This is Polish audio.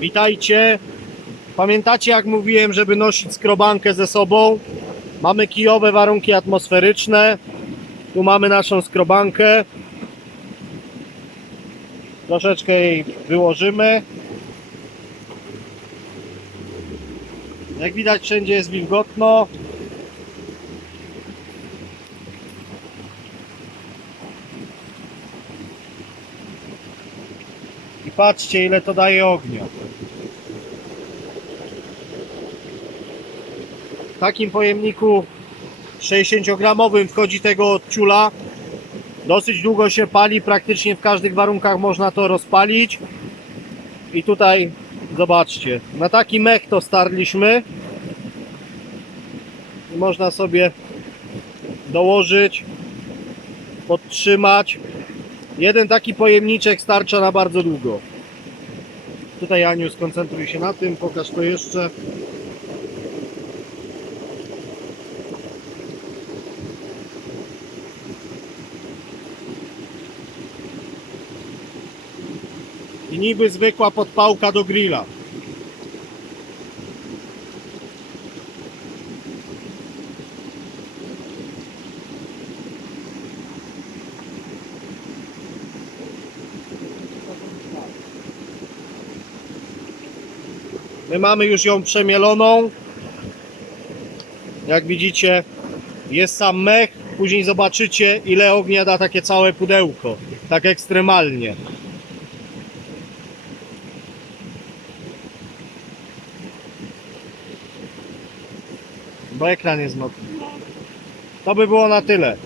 Witajcie. Pamiętacie jak mówiłem, żeby nosić skrobankę ze sobą? Mamy kijowe warunki atmosferyczne. Tu mamy naszą skrobankę. Troszeczkę jej wyłożymy. Jak widać wszędzie jest wilgotno. I patrzcie ile to daje ognia. W takim pojemniku 60-gramowym wchodzi tego od ciula. Dosyć długo się pali, praktycznie w każdych warunkach można to rozpalić. I tutaj zobaczcie, na taki mech to starliśmy. I można sobie dołożyć, podtrzymać. Jeden taki pojemniczek starcza na bardzo długo. Tutaj Aniu skoncentruj się na tym, pokaż to jeszcze. I niby zwykła podpałka do grilla. My mamy już ją przemieloną. Jak widzicie, jest sam mech. Później zobaczycie, ile ognia da takie całe pudełko. Tak ekstremalnie. Bo ekran jest mokry. To by było na tyle.